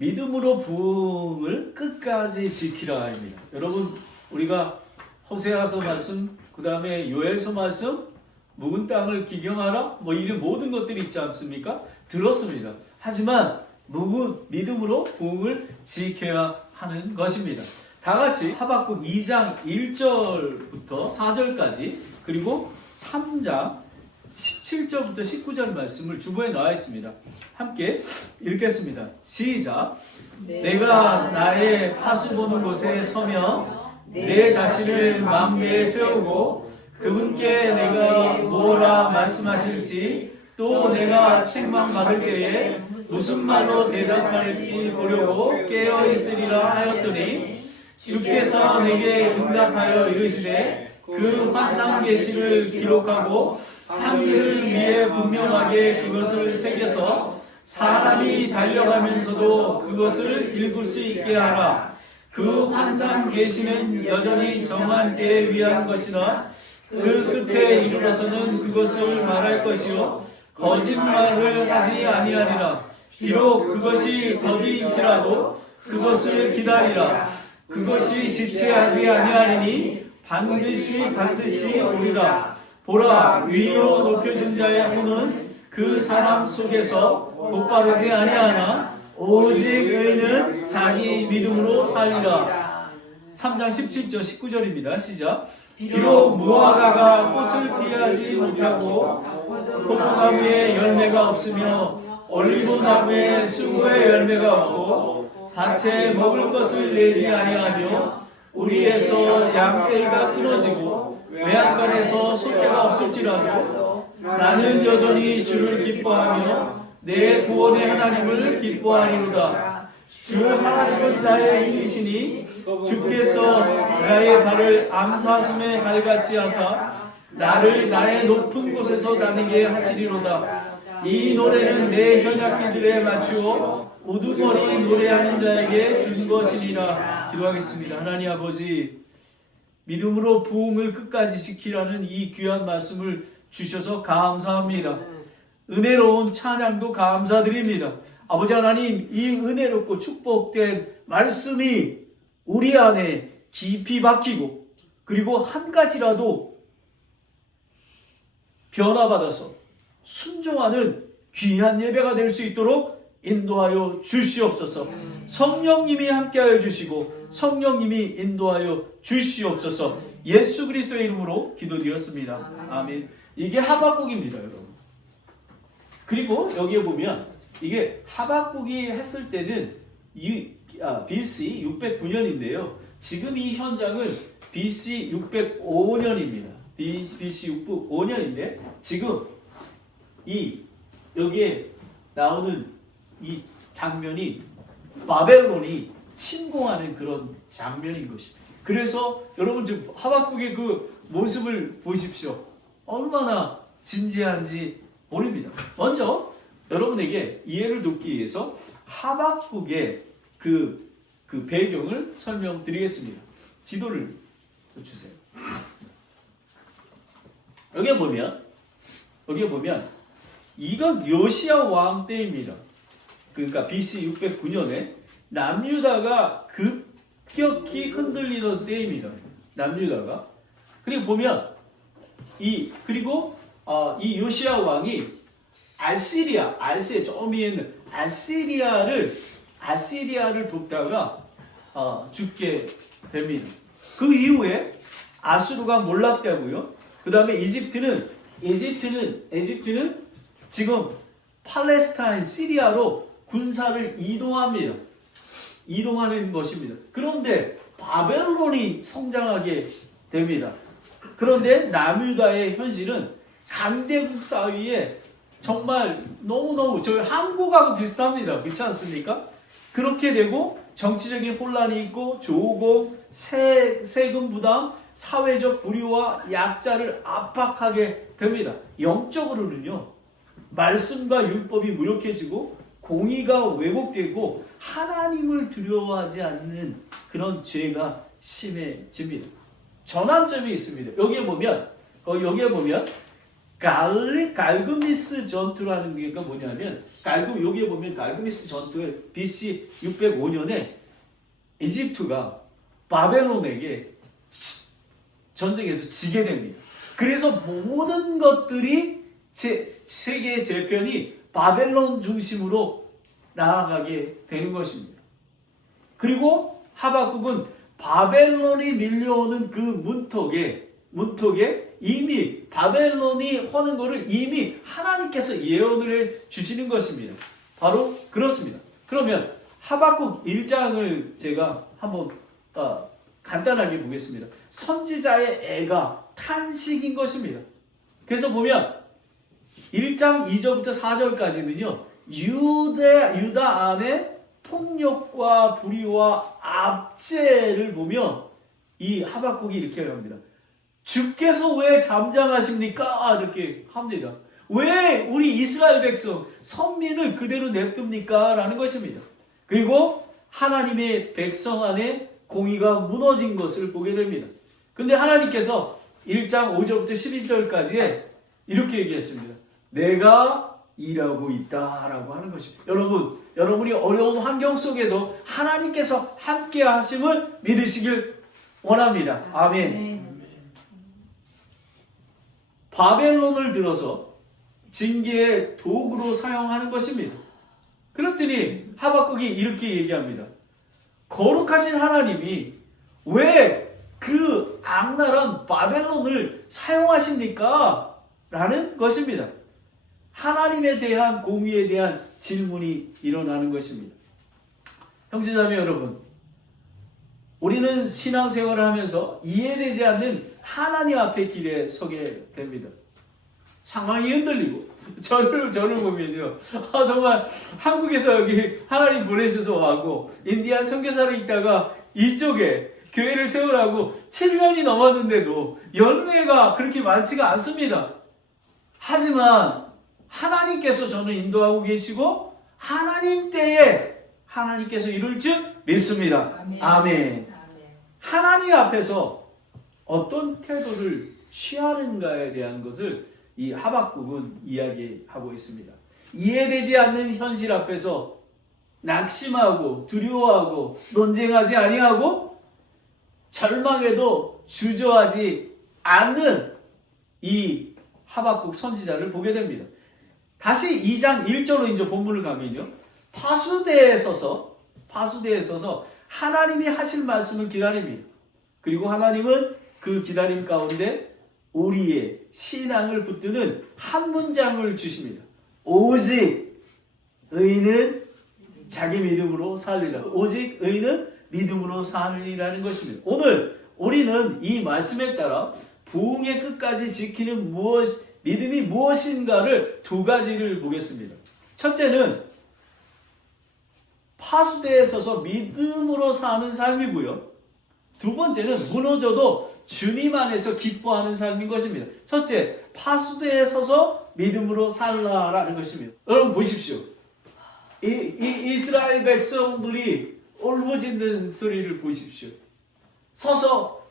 믿음으로 부흥을 끝까지 지키라 합니다. 여러분, 우리가 호세아서 말씀, 그 다음에 요엘서 말씀, 묵은 땅을 기경하라, 뭐 이런 모든 것들이 있지 않습니까? 들었습니다. 하지만 믿음으로 부흥을 지켜야 하는 것입니다. 다 같이 하박국 2장 1절부터 4절까지, 그리고 3장 17절부터 19절 말씀을 주보에 나와 있습니다. 함께 읽겠습니다. 시작. 내가 나의 파수 보는 곳에 서며 내 자신을 만배에 세우고 그분께 내가 무엇라 말씀하실지 또 내가 책망받을 때에 무슨 말로 대답할지 보려고 깨어 있으리라 하였더니 주께서 내게 응답하여 이르시되 그 환상 계시를 기록하고 하늘 위에 분명하게 그것을 새겨서 사람이 달려가면서도 그것을 읽을 수 있게 하라. 그 환상 계시는 여전히 정한 때에 위한 것이나 그 끝에 이르러서는 그것을 말할 것이요 거짓말을 하지 아니하리라. 비록 그것이 더디일지라도 그것을 기다리라. 그것이 지체하지 아니하리니 반드시 오리라. 보라, 위로 높여진 자의 혼은 그 사람 속에서 곧바르지 아니하나 오직 의인은 자기 믿음으로 살리라. 3장 17절 19절입니다. 시작. 비록 무화과가 꽃을 피하지 못하고 포도나무에 열매가 없으며 올리브나무에 수고의 열매가 없고 밭에 먹을 것을 내지 아니하며 우리에서 양떼가 끊어지고 외양간에서 소떼가 없을지라도 나는 여전히 주를 기뻐하며 내 구원의 하나님을 기뻐하리로다. 주 하나님은 나의 힘이시니 주께서 나의 발을 암사슴의 발같이 하사 나를 나의 높은 곳에서 다니게 하시리로다. 이 노래는 내 현악기들에 맞추어 우두머리 노래하는 자에게 준 것이니라. 기도하겠습니다. 하나님 아버지, 믿음으로 부흥을 끝까지 지키라는 이 귀한 말씀을 주셔서 감사합니다. 은혜로운 찬양도 감사드립니다. 아버지 하나님, 이 은혜롭고 축복된 말씀이 우리 안에 깊이 박히고 그리고 한 가지라도 변화받아서 순종하는 귀한 예배가 될 수 있도록 인도하여 주시옵소서. 성령님이 함께하여 주시고 성령님이 인도하여 주시옵소서. 예수 그리스도의 이름으로 기도드렸습니다. 아멘. 이게 하박국입니다, 여러분. 그리고 여기에 보면 이게 하박국이 했을 때는 BC 609년인데요. 지금 이 현장은 BC 605년입니다. BC 605년인데 지금 여기에 나오는 이 장면이 바벨론이 침공하는 그런 장면인 것입니다. 그래서 여러분 지금 하박국의 그 모습을 보십시오. 얼마나 진지한지 모릅니다. 먼저 여러분에게 이해를 돕기 위해서 하박국의 그 배경을 설명드리겠습니다. 지도를 주세요. 여기 보면 이건 요시야 왕 때입니다. 그러니까 BC 609년에 남유다가 급격히 흔들리던 때입니다. 남유다가. 그리고 보면 이 요시야 왕이 좀 위에 있는 아시리아를 돕다가 죽게 됩니다. 그 이후에 아수르가 몰락되고요. 그 다음에 이집트는 지금 팔레스타인, 시리아로 군사를 이동하는 것입니다. 그런데 바벨론이 성장하게 됩니다. 그런데 남유다의 현실은 강대국 사이에 정말 너무너무 저희 한국하고 비슷합니다. 그렇지 않습니까? 그렇게 되고 정치적인 혼란이 있고 조공, 세금 부담, 사회적 불의와 약자를 압박하게 됩니다. 영적으로는요, 말씀과 율법이 무력해지고 공의가 왜곡되고 하나님을 두려워하지 않는 그런 죄가 심해집니다. 전환점이 있습니다. 여기에 보면 갈그미스 전투라는 게 뭐냐면 여기에 보면 갈그미스 전투에 BC 605년에 이집트가 바벨론에게 전쟁에서 지게 됩니다. 그래서 모든 것들이 세계의 재편이 바벨론 중심으로 나아가게 되는 것입니다. 그리고 하박국은 바벨론이 밀려오는 그 문턱에 이미 바벨론이 하는 것을 이미 하나님께서 예언을 해 주시는 것입니다. 바로 그렇습니다. 그러면 하박국 1장을 제가 한번 간단하게 보겠습니다. 선지자의 애가 탄식인 것입니다. 그래서 보면 1장 2절부터 4절까지는요. 유다 안에 폭력과 불의와 압제를 보며 이 하박국이 이렇게 합니다. 주께서 왜 잠잠하십니까? 이렇게 합니다. 왜 우리 이스라엘 백성, 선민을 그대로 냅둡니까? 라는 것입니다. 그리고 하나님의 백성 안에 공의가 무너진 것을 보게 됩니다. 근데 하나님께서 1장 5절부터 11절까지에 이렇게 얘기했습니다. 내가 일하고 있다라고 하는 것입니다. 여러분이 어려운 환경 속에서 하나님께서 함께 하심을 믿으시길 원합니다. 아멘. 바벨론을 들어서 징계의 도구로 사용하는 것입니다. 그랬더니 하박국이 이렇게 얘기합니다. 거룩하신 하나님이 왜 그 악랄한 바벨론을 사용하십니까? 라는 것입니다. 하나님에 대한 공의에 대한 질문이 일어나는 것입니다. 형제자매 여러분, 우리는 신앙생활을 하면서 이해되지 않는 하나님 앞의 길에 서게 됩니다. 상황이 흔들리고 저를 보면요, 정말 한국에서 여기 하나님 보내셔서 와고 인디안 선교사로 있다가 이쪽에 교회를 세우라고 7년이 넘었는데도 열매가 그렇게 많지가 않습니다. 하지만 하나님께서 저는 인도하고 계시고 하나님 때에 하나님께서 이룰 줄 믿습니다. 아멘. 하나님 앞에서 어떤 태도를 취하는가에 대한 것을 이 하박국은 이야기하고 있습니다. 이해되지 않는 현실 앞에서 낙심하고 두려워하고 논쟁하지 아니하고 절망에도 주저하지 않는 이 하박국 선지자를 보게 됩니다. 다시 2장 1절로 이제 본문을 가면요. 파수대에 서서 하나님이 하실 말씀을 기다립니다. 그리고 하나님은 그 기다림 가운데 우리의 신앙을 붙드는 한 문장을 주십니다. 오직 의인은 자기 믿음으로 살리라. 오직 의인은 믿음으로 살리라는 것입니다. 오늘 우리는 이 말씀에 따라 부흥의 끝까지 지키는 믿음이 무엇인가를 두 가지를 보겠습니다. 첫째는 파수대에 서서 믿음으로 사는 삶이고요. 두 번째는 무너져도 주님 안에서 기뻐하는 삶인 것입니다. 첫째, 파수대에 서서 믿음으로 살라라는 것입니다. 여러분 보십시오. 이스라엘 백성들이 울부짖는 소리를 보십시오.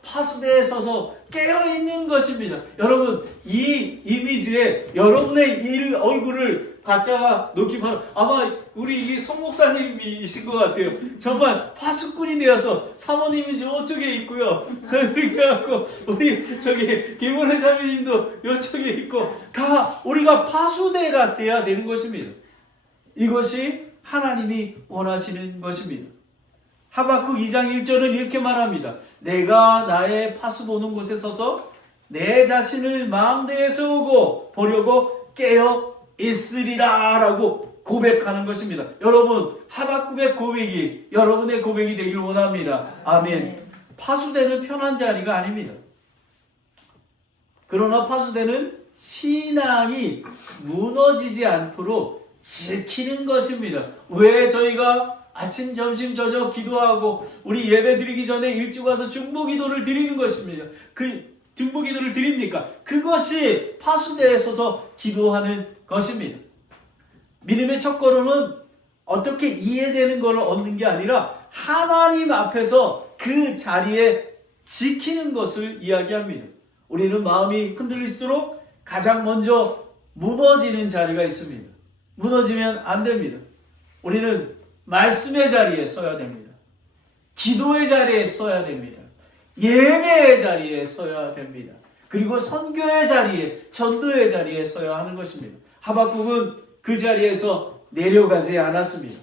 파수대에 서서 깨어있는 것입니다. 여러분, 이 이미지에 여러분의 얼굴을 갖다가 놓기 바로 아마 우리 이 송 목사님이신 것 같아요. 정말 파수꾼이 되어서 사모님이 이쪽에 있고요. 그래갖고 우리 김원혜 자매님도 이쪽에 있고 다 우리가 파수대가 돼야 되는 것입니다. 이것이 하나님이 원하시는 것입니다. 하박국 2장 1절은 이렇게 말합니다. 내가 나의 파수 보는 곳에 서서 내 자신을 망대에 세우고 보려고 깨어 있으리라 라고 고백하는 것입니다. 여러분, 하박국의 고백이 여러분의 고백이 되길 원합니다. 아멘. 파수대는 편한 자리가 아닙니다. 그러나 파수대는 신앙이 무너지지 않도록 지키는 것입니다. 왜 저희가 아침, 점심, 저녁 기도하고 우리 예배 드리기 전에 일찍 와서 중보기도를 드리는 것입니다. 그 중보기도를 드립니까? 그것이 파수대에 서서 기도하는 것입니다. 믿음의 첫걸음은 어떻게 이해되는 것을 얻는 게 아니라 하나님 앞에서 그 자리에 지키는 것을 이야기합니다. 우리는 마음이 흔들릴수록 가장 먼저 무너지는 자리가 있습니다. 무너지면 안 됩니다. 우리는 말씀의 자리에 서야 됩니다. 기도의 자리에 서야 됩니다. 예배의 자리에 서야 됩니다. 그리고 선교의 자리에, 전도의 자리에 서야 하는 것입니다. 하박국은 그 자리에서 내려가지 않았습니다.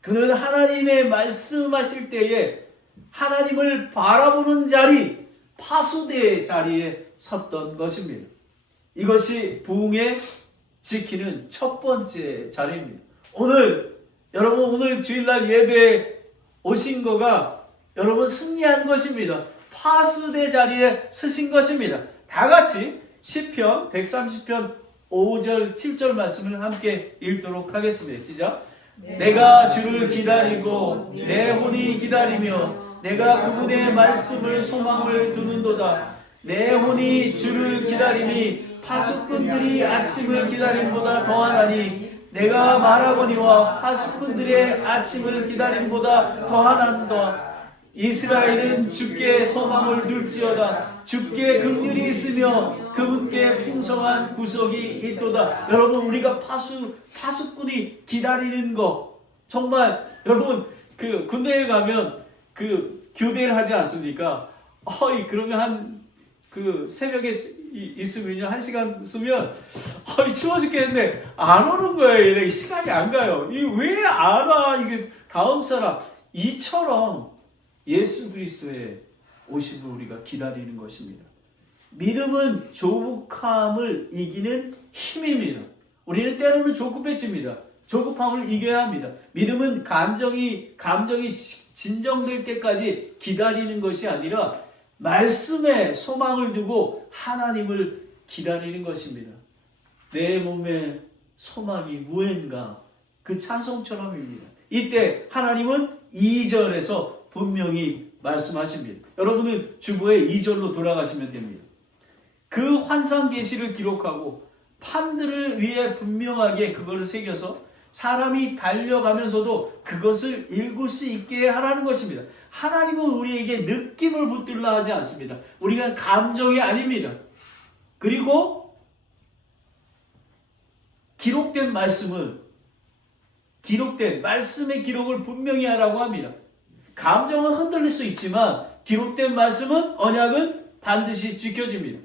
그는 하나님의 말씀하실 때에 하나님을 바라보는 자리, 파수대의 자리에 섰던 것입니다. 이것이 부흥에 지키는 첫 번째 자리입니다. 여러분 오늘 주일날 예배에 오신 거가 여러분 승리한 것입니다. 파수대 자리에 서신 것입니다. 다 같이 시편 130편 5절 7절 말씀을 함께 읽도록 하겠습니다. 시작. 내가 주를 기다리고 내 혼이 기다리며 내가 그분의 말씀을 소망을 두는도다. 내 혼이 주를 기다리니 파수꾼들이 아침을 기다림보다 더하나니 내가 말하거니와 파수꾼들의 아침을 기다림보다 더하나도다. 이스라엘은 주께 소망을 둘지어다. 주께 긍휼이 있으며 그분께 풍성한 구속이 있도다. 여러분 우리가 파수꾼이 기다리는 거 정말 여러분 그 군대에 가면 그 교대를 하지 않습니까? 그러면 한 그 새벽에 있으면요 1시간 쓰면 추워 죽겠는데 안 오는 거예요. 이렇게 시간이 안 가요. 이 왜 안 와? 이게 다음 사람 이처럼 예수 그리스도의 오심을 우리가 기다리는 것입니다. 믿음은 조급함을 이기는 힘입니다. 우리는 때로는 조급해집니다. 조급함을 이겨야 합니다. 믿음은 감정이 진정될 때까지 기다리는 것이 아니라 말씀에 소망을 두고 하나님을 기다리는 것입니다. 내 몸에 소망이 무언가 그 찬송처럼입니다. 이때 하나님은 2절에서 분명히 말씀하십니다. 여러분은 주보에 2절로 돌아가시면 됩니다. 그 환상 계시를 기록하고 판들을 위해 분명하게 그거를 새겨서 사람이 달려가면서도 그것을 읽을 수 있게 하라는 것입니다. 하나님은 우리에게 느낌을 붙들라 하지 않습니다. 우리가 감정이 아닙니다. 그리고 기록된 말씀의 기록을 분명히 하라고 합니다. 감정은 흔들릴 수 있지만 기록된 말씀은 언약은 반드시 지켜집니다.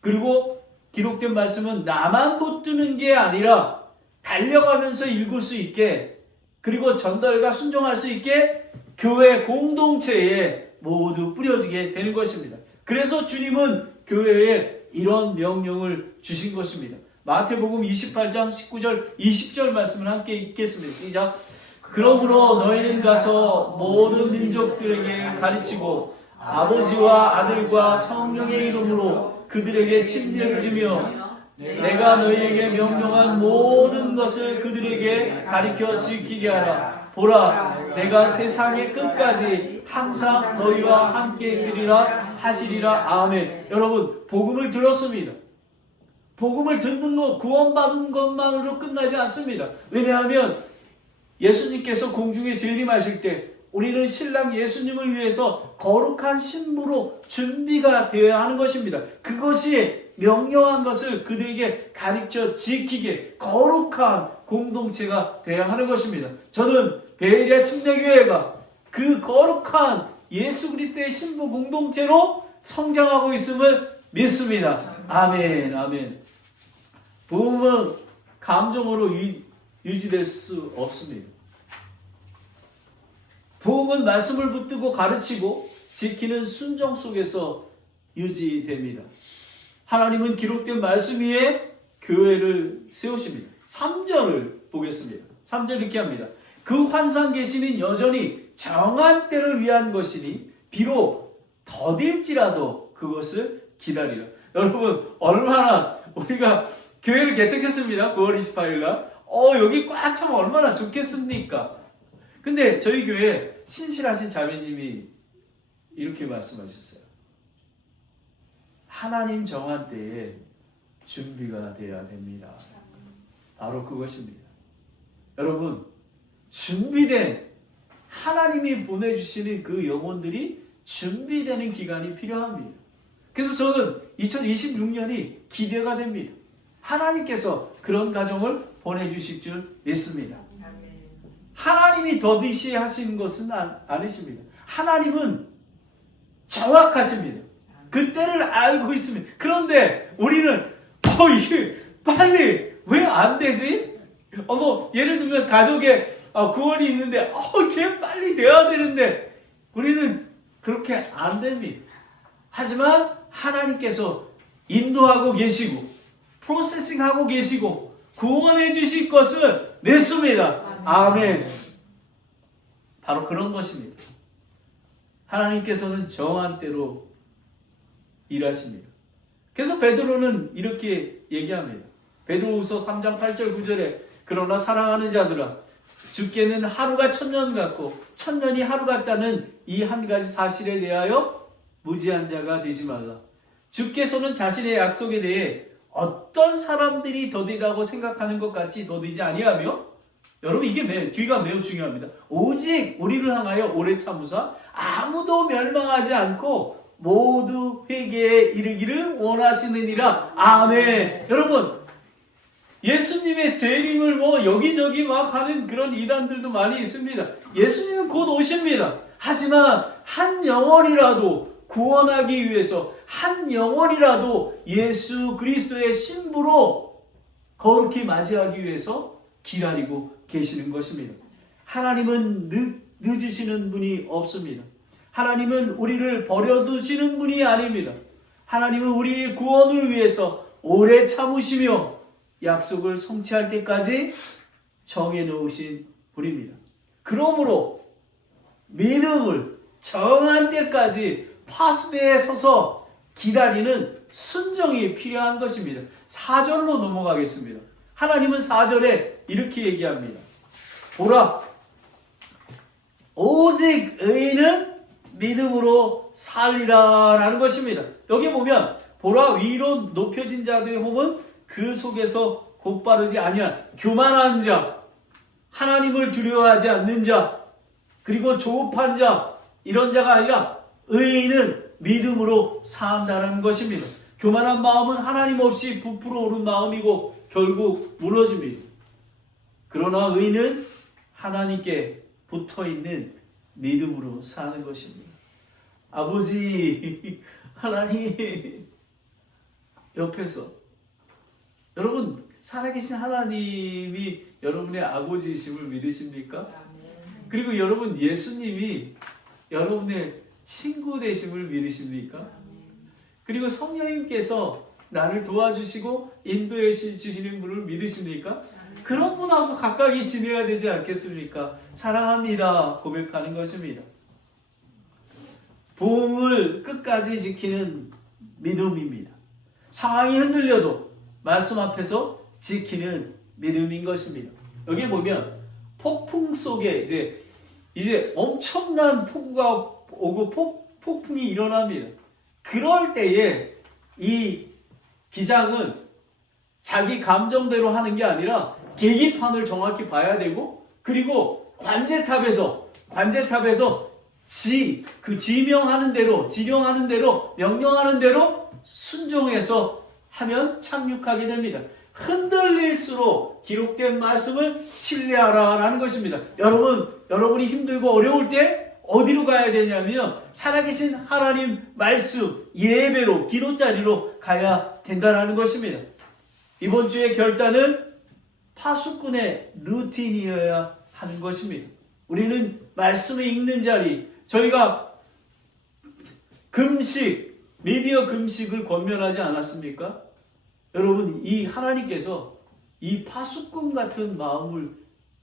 그리고 기록된 말씀은 나만 붙드는 게 아니라 달려가면서 읽을 수 있게 그리고 전달과 순종할 수 있게 교회 공동체에 모두 뿌려지게 되는 것입니다. 그래서 주님은 교회에 이런 명령을 주신 것입니다. 마태복음 28장 19절 20절 말씀을 함께 읽겠습니다. 시작. 그러므로 너희는 가서 모든 민족들에게 가르치고 아버지와 아들과 성령의 이름으로 그들에게 침례를 주며 내가 너희에게 명령한 모든 것을 그들에게 가르쳐 지키게 하라. 보라, 내가 세상의 끝까지 항상 너희와 함께 있으리라 하시리라. 아멘. 여러분, 복음을 들었습니다. 복음을 듣는 것, 구원받은 것만으로 끝나지 않습니다. 왜냐하면 예수님께서 공중에 재림하실 때 우리는 신랑 예수님을 위해서 거룩한 신부로 준비가 되어야 하는 것입니다. 그것이 명령한 것을 그들에게 가르쳐 지키게 거룩한 공동체가 되어야 하는 것입니다. 저는 베레아 침례교회가 그 거룩한 예수 그리스도의 신부 공동체로 성장하고 있음을 믿습니다. 아멘, 아멘. 복음은 감정으로 유지될 수 없습니다. 복음은 말씀을 붙들고 가르치고 지키는 순종 속에서 유지됩니다. 하나님은 기록된 말씀 위에 교회를 세우십니다. 3절을 보겠습니다. 3절 이렇게 합니다. 그 환상 계시는 여전히 정한 때를 위한 것이니 비록 더딜지라도 그것을 기다리라. 여러분 얼마나 우리가 교회를 개척했습니다. 9월 28일 날. 여기 꽉 차면 얼마나 좋겠습니까? 근데 저희 교회 신실하신 자매님이 이렇게 말씀하셨어요. 하나님 정한 때에 준비가 되어야 됩니다. 바로 그것입니다. 여러분, 준비된 하나님이 보내주시는 그 영혼들이 준비되는 기간이 필요합니다. 그래서 저는 2026년이 기대가 됩니다. 하나님께서 그런 가정을 보내주실 줄 믿습니다. 하나님이 더디시 하시는 것은 아니십니다. 하나님은 정확하십니다. 그때를 알고 있습니다. 그런데 우리는 이게 빨리 왜 안 되지? 예를 들면 가족에 구원이 있는데 걔 빨리 돼야 되는데 우리는 그렇게 안 됩니다. 하지만 하나님께서 인도하고 계시고 프로세싱하고 계시고 구원해 주실 것을 믿습니다. 아멘. 바로 그런 것입니다. 하나님께서는 정한 때로 일하십니다. 그래서 베드로는 이렇게 얘기합니다. 베드로후서 3장 8절 9절에 그러나 사랑하는 자들아 주께는 하루가 천년 같고 천년이 하루 같다는 이 한 가지 사실에 대하여 무지한 자가 되지 말라. 주께서는 자신의 약속에 대해 어떤 사람들이 더디다고 생각하는 것 같이 더디지 아니하며, 여러분 이게 뒤가 매우 중요합니다. 오직 우리를 향하여 오래 참으사 아무도 멸망하지 않고 모두 회개에 이르기를 원하시느니라. 아멘. 여러분 예수님의 재림을 여기저기 막 하는 그런 이단들도 많이 있습니다. 예수님은 곧 오십니다. 하지만 한 영혼이라도 구원하기 위해서, 한 영혼이라도 예수 그리스도의 신부로 거룩히 맞이하기 위해서 기다리고 계시는 것입니다. 하나님은 늦으시는 분이 없습니다. 하나님은 우리를 버려두시는 분이 아닙니다. 하나님은 우리의 구원을 위해서 오래 참으시며 약속을 성취할 때까지 정해놓으신 분입니다. 그러므로 믿음을 정한 때까지 파수대에 서서 기다리는 순종이 필요한 것입니다. 4절로 넘어가겠습니다. 하나님은 4절에 이렇게 얘기합니다. 보라, 오직 의인은 믿음으로 살리라 라는 것입니다. 여기 보면 보라, 위로 높여진 자들의 몸은 그 속에서 곧바르지 아니한 교만한 자, 하나님을 두려워하지 않는 자, 그리고 조급한 자, 이런 자가 아니라 의인은 믿음으로 산다는 것입니다. 교만한 마음은 하나님 없이 부풀어 오른 마음이고 결국 무너집니다. 그러나 의인은 하나님께 붙어있는 믿음으로 사는 것입니다. 아버지 하나님 옆에서, 여러분 살아계신 하나님이 여러분의 아버지이심을 믿으십니까? 그리고 여러분 예수님이 여러분의 친구 되심을 믿으십니까? 그리고 성령님께서 나를 도와주시고 인도해 주시는 분을 믿으십니까? 그런 분하고 가까이 지내야 되지 않겠습니까? 사랑합니다 고백하는 것입니다. 부흥을 끝까지 지키는 믿음입니다. 상황이 흔들려도 말씀 앞에서 지키는 믿음인 것입니다. 여기 보면 폭풍 속에 이제 엄청난 폭우가 오고 폭풍이 일어납니다. 그럴 때에 이 기장은 자기 감정대로 하는 게 아니라 계기판을 정확히 봐야 되고, 그리고 관제탑에서 지명하는 대로 명령하는 대로 순종해서 하면 착륙하게 됩니다. 흔들릴수록 기록된 말씀을 신뢰하라라는 것입니다. 여러분이 힘들고 어려울 때 어디로 가야 되냐면 살아계신 하나님 말씀, 예배로, 기도자리로 가야 된다는 것입니다. 이번 주의 결단은 파수꾼의 루틴이어야 하는 것입니다. 우리는 말씀을 읽는 자리, 저희가 미디어 금식을 권면하지 않았습니까? 여러분, 이 하나님께서 이 파수꾼 같은 마음을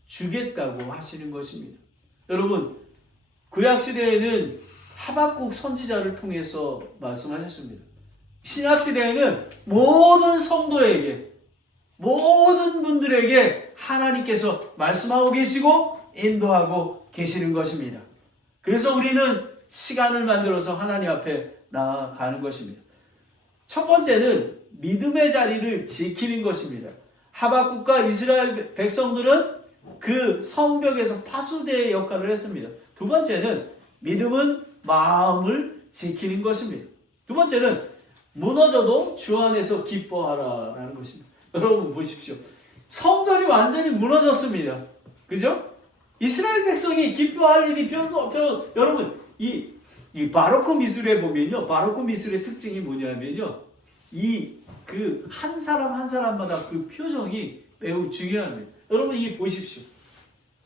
주겠다고 하시는 것입니다. 여러분, 구약시대에는 하박국 선지자를 통해서 말씀하셨습니다. 신약시대에는 모든 성도에게, 모든 분들에게 하나님께서 말씀하고 계시고 인도하고 계시는 것입니다. 그래서 우리는 시간을 만들어서 하나님 앞에 나아가는 것입니다. 첫 번째는 믿음의 자리를 지키는 것입니다. 하박국과 이스라엘 백성들은 그 성벽에서 파수대의 역할을 했습니다. 두 번째는 믿음은 마음을 지키는 것입니다. 두 번째는 무너져도 주 안에서 기뻐하라라는 것입니다. 여러분 보십시오. 성전이 완전히 무너졌습니다. 그죠? 이스라엘 백성이 기뻐할 일이 별로 여러분 이 바로크 미술에 보면요, 바로크 미술의 특징이 뭐냐면요, 이 그 한 사람 한 사람마다 그 표정이 매우 중요합니다. 여러분 이 보십시오.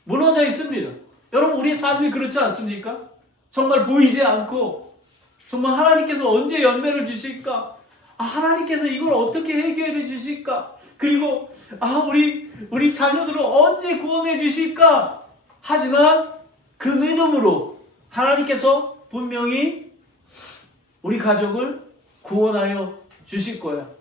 무너져 있습니다. 여러분 우리 삶이 그렇지 않습니까? 정말 보이지 않고 정말 하나님께서 언제 열매를 주실까? 하나님께서 이걸 어떻게 해결해 주실까? 그리고 우리 자녀들을 언제 구원해 주실까? 하지만 그 믿음으로 하나님께서 분명히 우리 가족을 구원하여 주실 거야.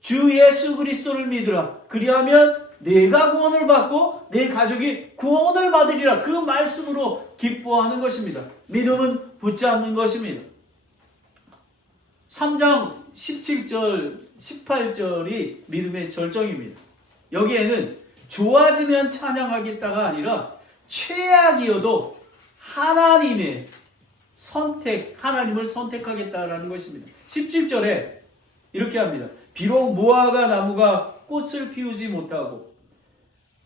주 예수 그리스도를 믿으라. 그리하면 내가 구원을 받고 내 가족이 구원을 받으리라. 그 말씀으로 기뻐하는 것입니다. 믿음은 붙잡는 것입니다. 3장 17절, 18절이 믿음의 절정입니다. 여기에는 좋아지면 찬양하겠다가 아니라 최악이어도 하나님의 하나님을 선택하겠다라는 것입니다. 17절에 이렇게 합니다. 비록 무화과 나무가 꽃을 피우지 못하고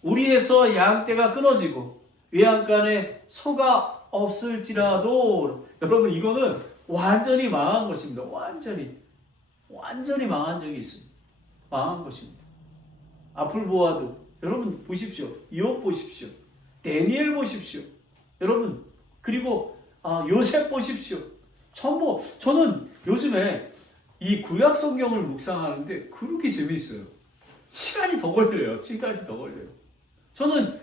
우리에서 양떼가 끊어지고 외양간에 소가 없을지라도, 여러분 이거는 완전히 망한 것입니다. 완전히 망한 적이 있습니다. 망한 것입니다. 앞을 보아도 여러분 보십시오. 욥 보십시오. 다니엘 보십시오. 여러분 그리고 요셉 보십시오. 전부 저는 요즘에 이 구약 성경을 묵상하는데 그렇게 재미있어요. 시간이 더 걸려요. 저는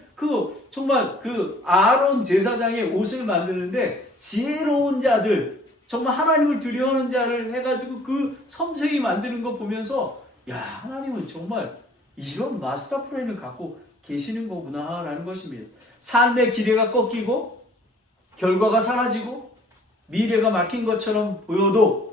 정말 아론 제사장의 옷을 만드는데 지혜로운 자들, 정말 하나님을 두려워하는 자를 해가지고 그 섬세히 만드는 거 보면서 하나님은 정말 이런 마스터 플랜을 갖고 계시는 거구나라는 것입니다. 삶의 기대가 꺾이고 결과가 사라지고 미래가 막힌 것처럼 보여도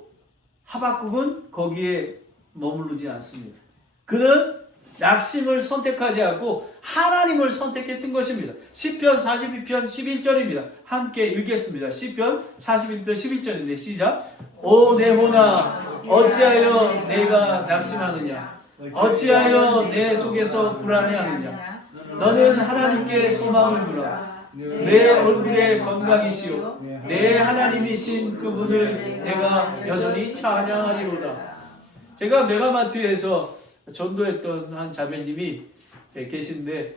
하박국은 거기에 머무르지 않습니다. 그는 낙심을 선택하지 않고 하나님을 선택했던 것입니다. 시편 42편 11절입니다. 함께 읽겠습니다. 시편 41편 11절인데 시작. 오 내 혼아 어찌하여 내가 낙심하느냐, 어찌하여 내 속에서 불안해하느냐. 너는 하나님께 소망을 두라. 내 얼굴의 건강이시오 내 하나님이신 그분을 내가 여전히 찬양하리로다. 제가 메가마트에서 전도했던 한 자매님이 계신데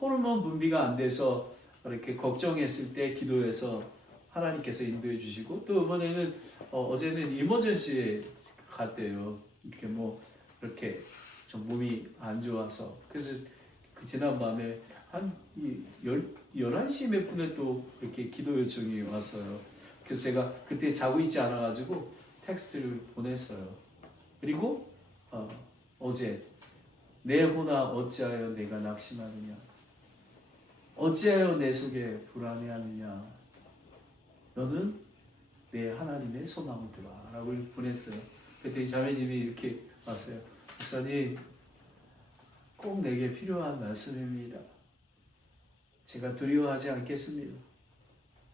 호르몬 분비가 안 돼서 이렇게 걱정했을 때 기도해서 하나님께서 인도해 주시고, 또 이번에는 어제는 이머전시에 갔대요. 이렇게 좀 몸이 안 좋아서. 그래서 지난 밤에 한 11시 몇 분에 또 이렇게 기도 요청이 왔어요. 그래서 제가 그때 자고 있지 않아가지고 텍스트를 보냈어요. 그리고 어제 내 혼아 어찌하여 내가 낙심하느냐, 어찌하여 내 속에 불안해하느냐, 너는 내 하나님의 소망을 두라 라고 보냈어요. 그때 자매님이 이렇게 왔어요. 목사님 꼭 내게 필요한 말씀입니다. 제가 두려워하지 않겠습니다.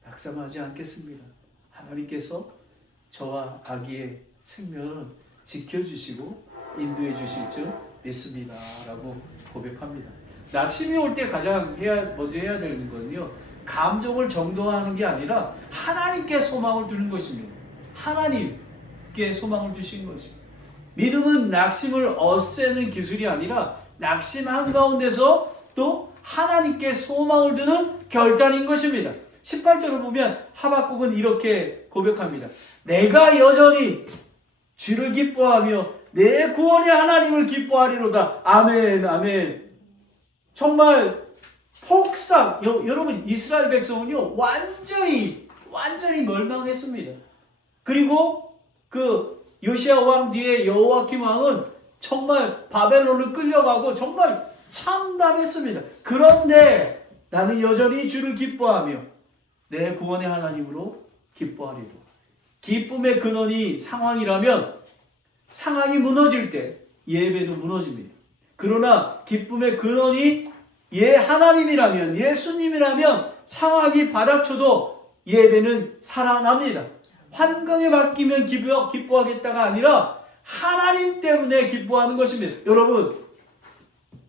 낙심하지 않겠습니다. 하나님께서 저와 아기의 생명을 지켜주시고 인도해 주실 줄 믿습니다 라고 고백합니다. 낙심이 올 때 가장 먼저 해야 되는 건요, 감정을 정도하는 게 아니라 하나님께 소망을 두는 것입니다. 하나님께 소망을 두신 것입니다. 믿음은 낙심을 없애는 기술이 아니라 낙심 한가운데서 또 하나님께 소망을 두는 결단인 것입니다. 18절을 보면 하박국은 이렇게 고백합니다. 내가 여전히 주를 기뻐하며 내 구원의 하나님을 기뻐하리로다. 아멘, 아멘. 정말 폭삭, 여러분 이스라엘 백성은요 완전히 멸망했습니다. 그리고 요시야 왕 뒤에 여호와kim 왕은 정말 바벨론을 끌려가고 정말 참담했습니다. 그런데 나는 여전히 주를 기뻐하며 내 구원의 하나님으로 기뻐하리로. 기쁨의 근원이 상황이라면 상황이 무너질 때 예배도 무너집니다. 그러나 기쁨의 근원이 하나님이라면, 예수님이라면 상황이 바닥쳐도 예배는 살아납니다. 환경이 바뀌면 기뻐하겠다가 아니라 하나님 때문에 기뻐하는 것입니다. 여러분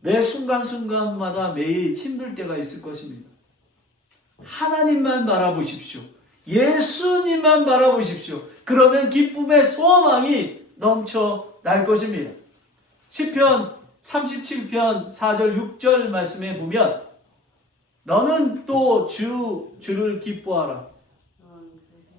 매 순간순간마다 매일 힘들 때가 있을 것입니다. 하나님만 바라보십시오. 예수님만 바라보십시오. 그러면 기쁨의 소망이 넘쳐날 것입니다. 시편 37편 4절 6절 말씀에 보면 너는 또 주를 기뻐하라.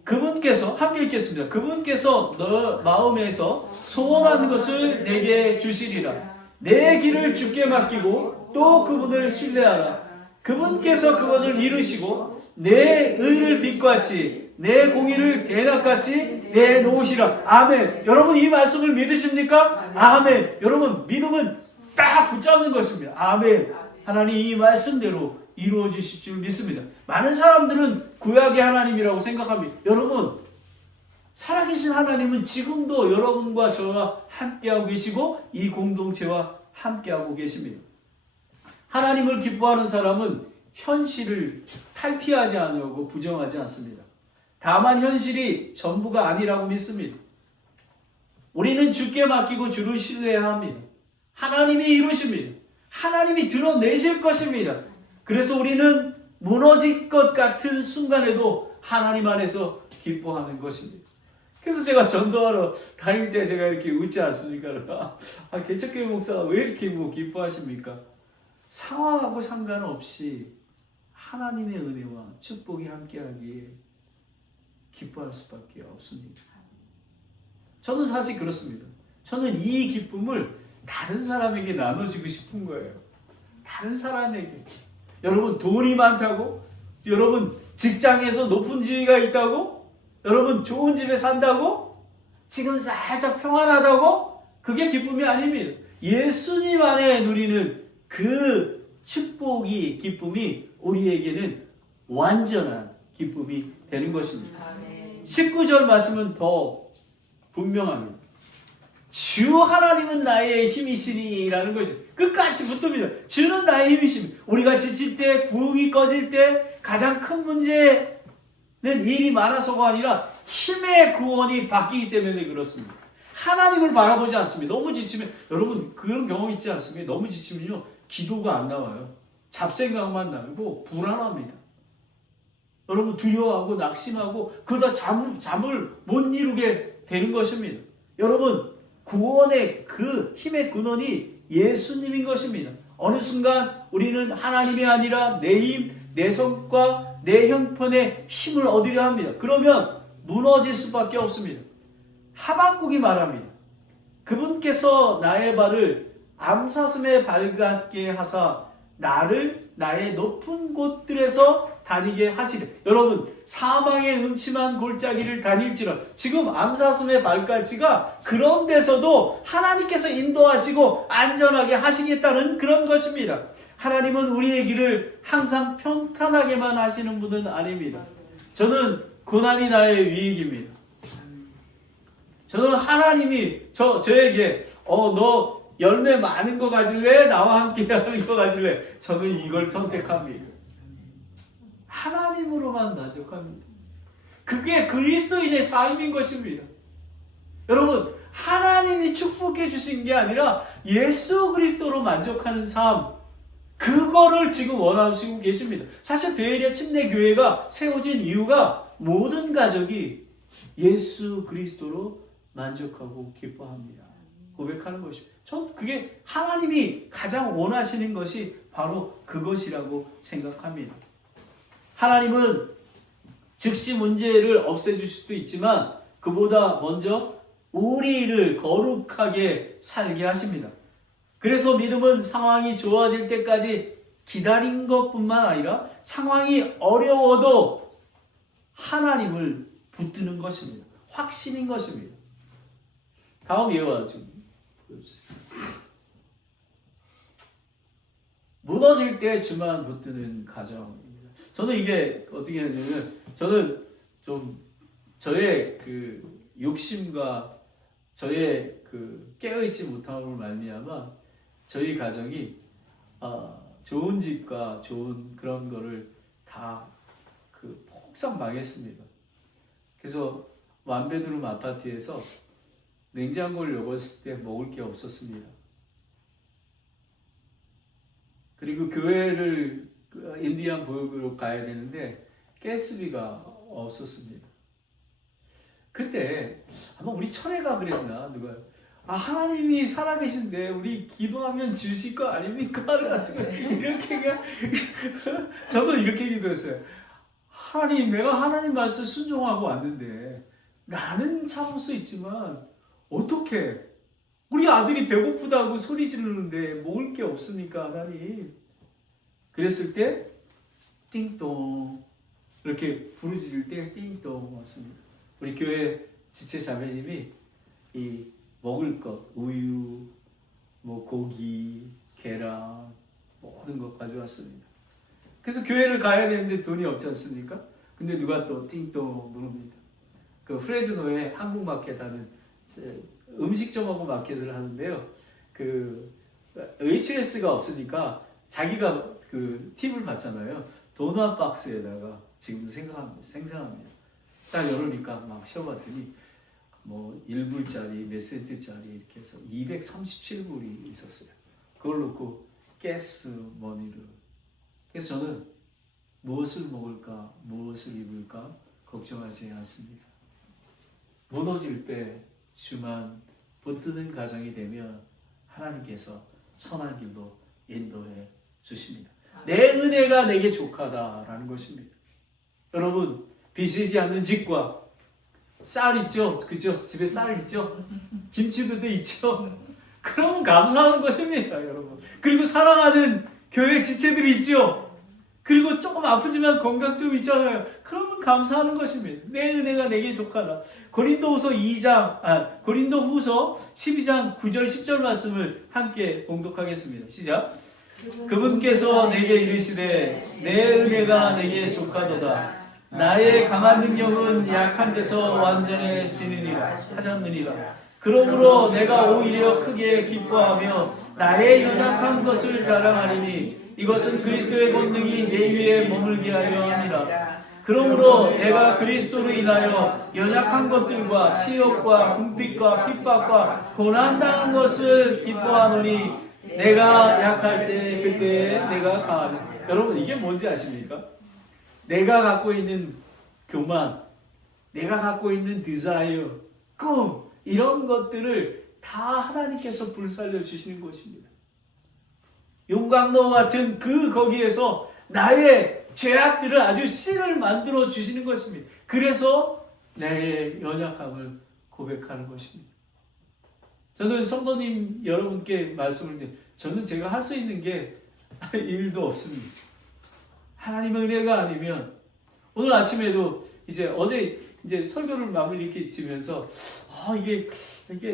그분께서 함께 읽겠습니다. 그분께서 너 마음에서 소원한 것을 내게 주시리라. 내 길을 주께 맡기고 또 그분을 신뢰하라. 그분께서 그것을 이루시고 내 의를 빛같이 내 공의를 대낮같이 내놓으시라. 아멘. 여러분 이 말씀을 믿으십니까? 아멘. 여러분 믿음은 딱 붙잡는 것입니다. 아멘. 하나님 이 말씀대로 이루어 주실 줄 믿습니다. 많은 사람들은 구약의 하나님이라고 생각합니다. 여러분 살아계신 하나님은 지금도 여러분과 저와 함께하고 계시고 이 공동체와 함께하고 계십니다. 하나님을 기뻐하는 사람은 현실을 탈피하지 않으려고 부정하지 않습니다. 다만 현실이 전부가 아니라고 믿습니다. 우리는 주께 맡기고 주를 신뢰해야 합니다. 하나님이 이루십니다. 하나님이 드러내실 것입니다. 그래서 우리는 무너질 것 같은 순간에도 하나님 안에서 기뻐하는 것입니다. 그래서 제가 전도하러 다닐 때 제가 이렇게 웃지 않습니까? 개척교회 목사가 왜 이렇게 기뻐하십니까? 상황하고 상관없이 하나님의 은혜와 축복이 함께하기에 기뻐할 수밖에 없습니다. 저는 사실 그렇습니다. 저는 이 기쁨을 다른 사람에게 나눠주고 싶은 거예요. 다른 사람에게. 여러분 돈이 많다고? 여러분 직장에서 높은 지위가 있다고? 여러분 좋은 집에 산다고? 지금 살짝 평안하다고? 그게 기쁨이 아닙니다. 예수님 안에 누리는 그 축복이 기쁨이 우리에게는 완전한 기쁨이 되는 것입니다. 19절 말씀은 더 분명합니다. 주 하나님은 나의 힘이시니 라는 것이 끝까지 붙습니다. 주는 나의 힘이십니다. 우리가 지칠 때, 부흥이 꺼질 때 가장 큰 문제는 일이 많아서가 아니라 힘의 구원이 바뀌기 때문에 그렇습니다. 하나님을 바라보지 않습니다. 너무 지치면 여러분 그런 경험 있지 않습니까? 너무 지치면요 기도가 안 나와요. 잡생각만 나고 불안합니다. 여러분 두려워하고 낙심하고 그러다 잠을 못 이루게 되는 것입니다. 여러분 구원의 그 힘의 근원이 예수님인 것입니다. 어느 순간 우리는 하나님이 아니라 내 힘, 내 성과, 내 형편의 힘을 얻으려 합니다. 그러면 무너질 수밖에 없습니다. 하박국이 말합니다. 그분께서 나의 발을 암사슴의 발 같게 하사 나를 나의 높은 곳들에서 다니게 하시리. 여러분 사망의 음침한 골짜기를 다닐지라. 지금 암사슴의 발까지가 그런 데서도 하나님께서 인도하시고 안전하게 하시겠다는 그런 것입니다. 하나님은 우리의 길을 항상 평탄하게만 하시는 분은 아닙니다. 저는 고난이 나의 유익입니다. 저는 하나님이 저에게 너 열매 많은 거 가질래? 나와 함께 하는 거 가질래? 저는 이걸 선택합니다. 하나님으로만 만족합니다. 그게 그리스도인의 삶인 것입니다. 여러분 하나님이 축복해 주신 게 아니라 예수 그리스도로 만족하는 삶, 그거를 지금 원하시고 계십니다. 사실 베레아 침례교회가 세워진 이유가 모든 가족이 예수 그리스도로 만족하고 기뻐합니다. 고백하는 것입니다. 전 그게 하나님이 가장 원하시는 것이 바로 그것이라고 생각합니다. 하나님은 즉시 문제를 없애줄 수도 있지만 그보다 먼저 우리를 거룩하게 살게 하십니다. 그래서 믿음은 상황이 좋아질 때까지 기다린 것뿐만 아니라 상황이 어려워도 하나님을 붙드는 것입니다. 확신인 것입니다. 다음 예화 좀 보여주세요. 무너질 때 주만 붙드는 가정입니다. 저는 이게 어떻게 하냐면 저는 좀 저의 그 욕심과 저의 그 깨어있지 못함을 말미암아 저희 가정이 좋은 집과 좋은 그런 거를 다 그 폭삭 망했습니다. 그래서 완베드룸 아파트에서 냉장고를 열었을 때 먹을 게 없었습니다. 그리고 교회를 인디안 보육으로 가야 되는데 가스비가 없었습니다. 그때 아마 우리 천혜가 그랬나 누가 하나님이 살아계신데 우리 기도하면 주실 거 아닙니까? 그래가지고 이렇게 저도 이렇게 기도했어요. 하나님, 내가 하나님 말씀 순종하고 왔는데 나는 참을 수 있지만 어떻게 우리 아들이 배고프다고 소리 지르는데 먹을 게 없습니까, 하나님? 그랬을 때 띵동 이렇게 부르짖을 때 띵동 왔습니다. 우리 교회 지체 자매님이 이 먹을 것, 우유, 뭐 고기, 계란 모든 것 가져왔습니다. 그래서 교회를 가야 되는데 돈이 없지 않습니까? 근데 누가 또 띵동 부릅니다. 그 프레즈노에 한국마켓 하는 음식점하고 마켓을 하는데요. 그 HS가 없으니까 자기가 그 팁을 받잖아요. 도넛 박스에다가 지금도 생생합니다. 딱 열으니까 막 쉬어봤더니 뭐 1불짜리 몇 센트짜리 이렇게 해서 237불이 있었어요. 그걸 놓고 가스 머니를. 그래서 저는 무엇을 먹을까, 무엇을 입을까 걱정하지 않습니다. 무너질 때 주만 붙드는 가정이 되면 하나님께서 선한 길로 인도해 주십니다. 내 은혜가 내게 족하다라는 것입니다. 여러분, 비세지 않는 집과 쌀 있죠? 그죠? 집에 쌀 있죠? 김치도 있죠? 그러면 감사하는 것입니다, 여러분. 그리고 사랑하는 교회 지체들이 있죠? 그리고 조금 아프지만 건강 좀 있잖아요. 그러면 감사하는 것입니다. 내 은혜가 내게 족하다. 고린도후서 12장 9절 10절 말씀을 함께 봉독하겠습니다. 시작. 그분께서 내게 이르시되 내 은혜가 내게 족하도다. 나의 강한 능력은 약한 데서 완전해지느니라 하셨느니라. 그러므로 내가 오히려 크게 기뻐하며 나의 연약한 것을 자랑하리니 이것은 그리스도의 권능이 내 위에 머물게 하려 함이라. 그러므로 내가 그리스도로 인하여 연약한 것들과 치욕과 궁핍과 핍박과 고난당한 것을 기뻐하노니 내가 약할 때 그때 내가 강하니. 여러분, 이게 뭔지 아십니까? 내가 갖고 있는 교만, 내가 갖고 있는 디자이어, 꿈, 이런 것들을 다 하나님께서 불살려 주시는 것입니다. 용광로 같은 거기에서 나의 죄악들을 아주 씨를 만들어 주시는 것입니다. 그래서 나의 연약함을 고백하는 것입니다. 저는 성도님 여러분께 말씀을 드립니다. 저는 제가 할 수 있는 게 일도 없습니다. 하나님의 은혜가 아니면 오늘 아침에도 어제 설교를 마무리 이렇게 지면서 이게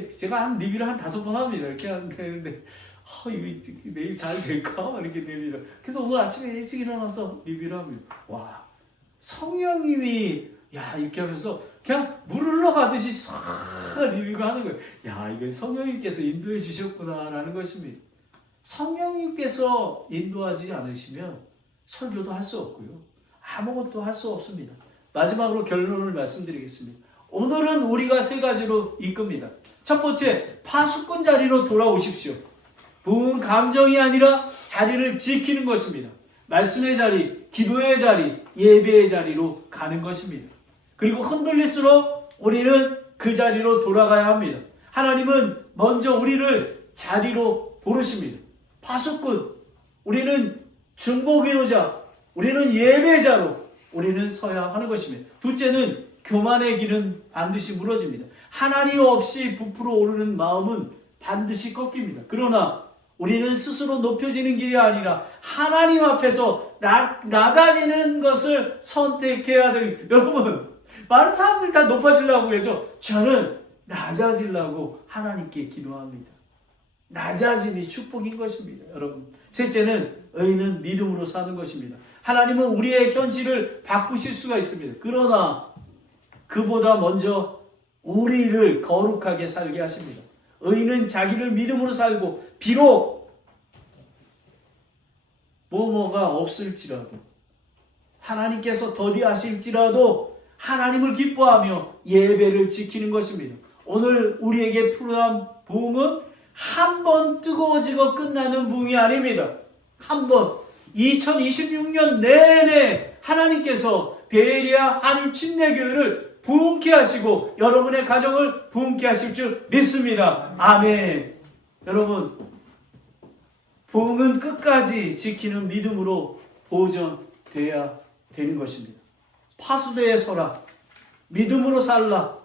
제가 한 리뷰를 한 5번 합니다. 이렇게 하는데 이게 내일 잘 될까? 이렇게 됩니다. 그래서 오늘 아침에 일찍 일어나서 리뷰를 합니다. 와, 성령님이 이렇게 하면서 그냥 물 흘러가듯이 싹 리뷰가 하는 거예요. 이게 성령님께서 인도해 주셨구나라는 것입니다. 성령님께서 인도하지 않으시면 설교도 할 수 없고요. 아무것도 할 수 없습니다. 마지막으로 결론을 말씀드리겠습니다. 오늘은 우리가 3가지로 이끕니다. 첫 번째, 파수꾼 자리로 돌아오십시오. 부은 감정이 아니라 자리를 지키는 것입니다. 말씀의 자리, 기도의 자리, 예배의 자리로 가는 것입니다. 그리고 흔들릴수록 우리는 그 자리로 돌아가야 합니다. 하나님은 먼저 우리를 자리로 부르십니다. 파수꾼, 우리는 중보기도자, 우리는 예배자로 우리는 서야 하는 것입니다. 둘째는 교만의 길은 반드시 무너집니다. 하나님 없이 부풀어 오르는 마음은 반드시 꺾입니다. 그러나 우리는 스스로 높여지는 길이 아니라 하나님 앞에서 낮아지는 것을 선택해야 됩니다. 여러분, 많은 사람들 다 높아지려고 하죠. 저는 낮아지려고 하나님께 기도합니다. 낮아짐이 축복인 것입니다. 여러분, 셋째는 의인은 믿음으로 사는 것입니다. 하나님은 우리의 현실을 바꾸실 수가 있습니다. 그러나 그보다 먼저 우리를 거룩하게 살게 하십니다. 의인은 자기를 믿음으로 살고 비록 뭐가 없을지라도 하나님께서 더디하실지라도 하나님을 기뻐하며 예배를 지키는 것입니다. 오늘 우리에게 필요한 부흥은 한 번 뜨거워지고 끝나는 부흥이 아닙니다. 한번 2026년 내내 하나님께서 베에리아 한인 침례교회를 부흥케 하시고 여러분의 가정을 부흥케 하실 줄 믿습니다. 아멘. 여러분, 부흥은 끝까지 지키는 믿음으로 보존되어야 되는 것입니다. 파수대에 서라. 믿음으로 살라.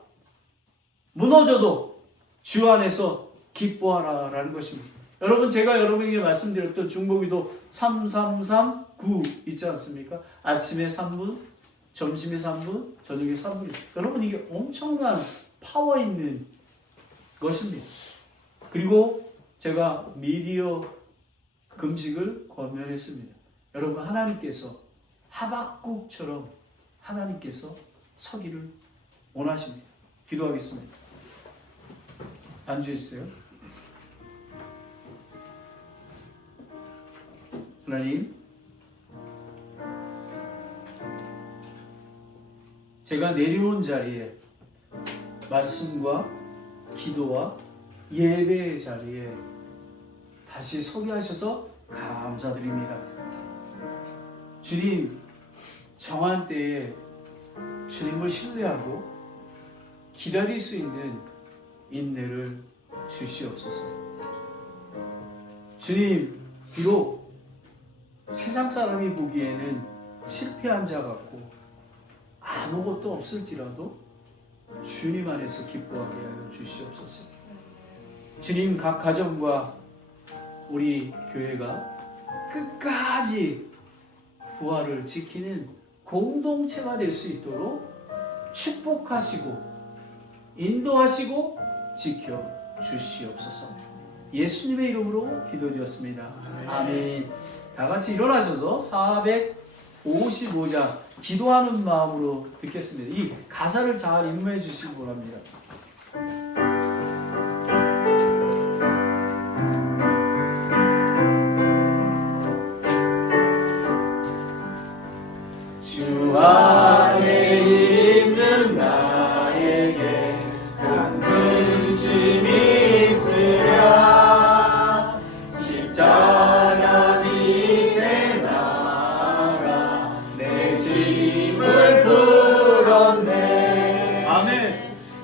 무너져도 주 안에서 기뻐하라 라는 것입니다. 여러분, 제가 여러분에게 말씀드렸던 중보기도 3339 있지 않습니까? 아침에 3분, 점심에 3분, 저녁에 3분. 여러분, 이게 엄청난 파워 있는 것입니다. 그리고 제가 미디어 금식을 권면했습니다. 여러분, 하나님께서 하박국처럼 하나님께서 서기를 원하십니다. 기도하겠습니다. 앉으해 주세요. 하나님, 제가 내려온 자리에 말씀과 기도와 예배의 자리에 다시 서게 하셔서 감사드립니다. 주님, 정한 때에 주님을 신뢰하고 기다릴 수 있는 인내를 주시옵소서. 주님, 비록 세상 사람이 보기에는 실패한 자 같고 아무것도 없을지라도 주님 안에서 기뻐하게 하여 주시옵소서. 주님, 각 가정과 우리 교회가 끝까지 부활을 지키는 공동체가 될 수 있도록 축복하시고 인도하시고 지켜 주시옵소서. 예수님의 이름으로 기도드렸습니다. 아멘. 다 같이 일어나셔서 455장 기도하는 마음으로 듣겠습니다. 이 가사를 잘 인무해 주시기 바랍니다. 주 안에 있는 나에게 큰 근심이 있으랴. 십자가 밑에 나가 내 짐을 풀었네. 아멘.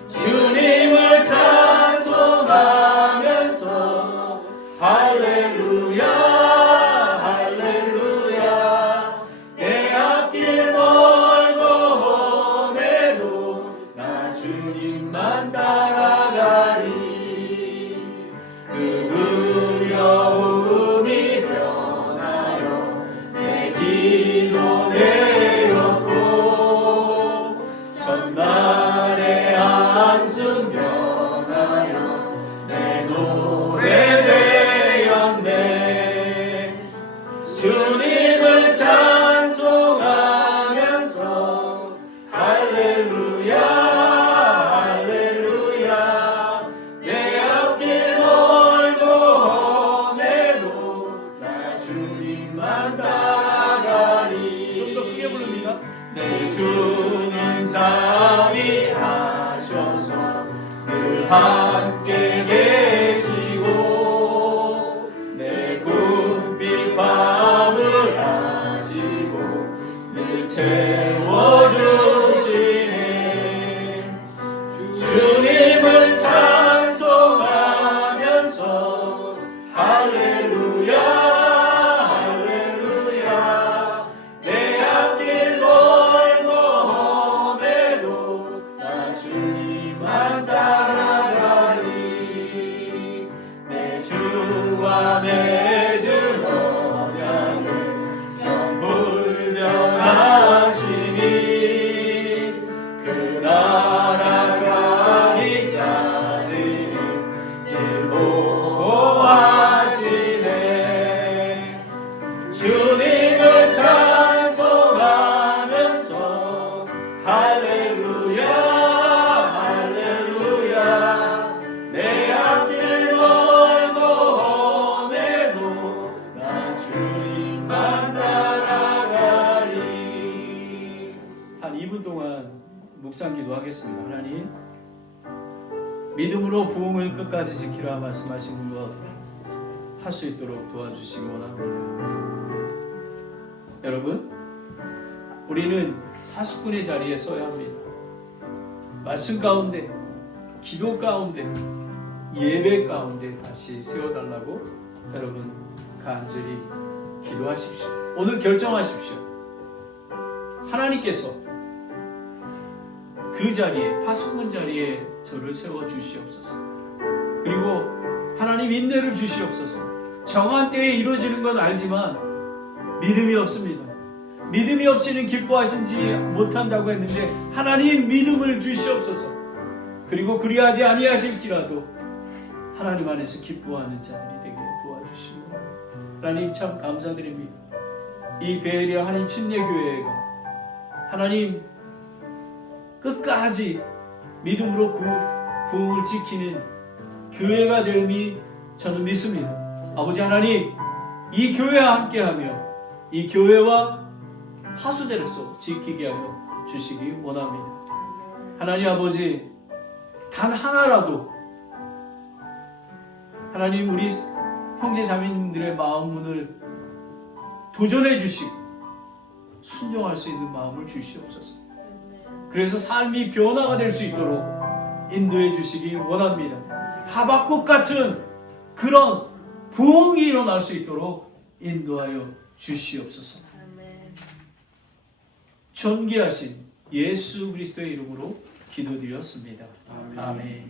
주님을 찬송하면서 할렐루야 주님만 따라가리. 그 두려움이 변하여 내 기도 되었고 전날의 한숨 변하여 내 노래 되었네. 주님을 찬송하면서 할렐루야 내 주는 자비하셔서 늘 함께 계시고 내 굽힌 밤을 아시고 늘 채워주시네. 주님을 찬송하면서 할렐루야 맺은 언약을 영불변하시니 그 나라 가기까지는 늘 보호하시네. 주님을 찬송하면서 할렐루야 내 앞길 묵상기도 하겠습니다. 하나님, 믿음으로 부흥을 끝까지 지키라 말씀하시는 것 할 수 있도록 도와주시기 원합니다. 여러분, 우리는 파수꾼의 자리에 서야 합니다. 말씀 가운데, 기도 가운데, 예배 가운데 다시 세워달라고 여러분 간절히 기도하십시오. 오늘 결정하십시오. 하나님께서 그 자리에, 파수꾼 자리에 저를 세워주시옵소서. 그리고 하나님 인내를 주시옵소서. 정한 때에 이루어지는 건 알지만 믿음이 없습니다. 믿음이 없이는 기뻐하시지 못한다고 했는데 하나님 믿음을 주시옵소서. 그리고 그리하지 아니하실지라도 하나님 안에서 기뻐하는 자들이 되게 도와주시고, 하나님 참 감사드립니다. 이 베레아 한인 침례교회가 하나님 끝까지 믿음으로 부흥을 지키는 교회가 되음이 저는 믿습니다. 아버지 하나님, 이 교회와 함께하며 이 교회와 하수대로서 지키게 하여 주시기 원합니다. 하나님 아버지, 단 하나라도 하나님 우리 형제 자매님들의 마음 문을 도전해 주시고 순종할 수 있는 마음을 주시옵소서. 그래서 삶이 변화가 될 수 있도록 인도해 주시기 원합니다. 하박국 같은 그런 부흥이 일어날 수 있도록 인도하여 주시옵소서. 존귀하신 예수 그리스도의 이름으로 기도드렸습니다. 아멘.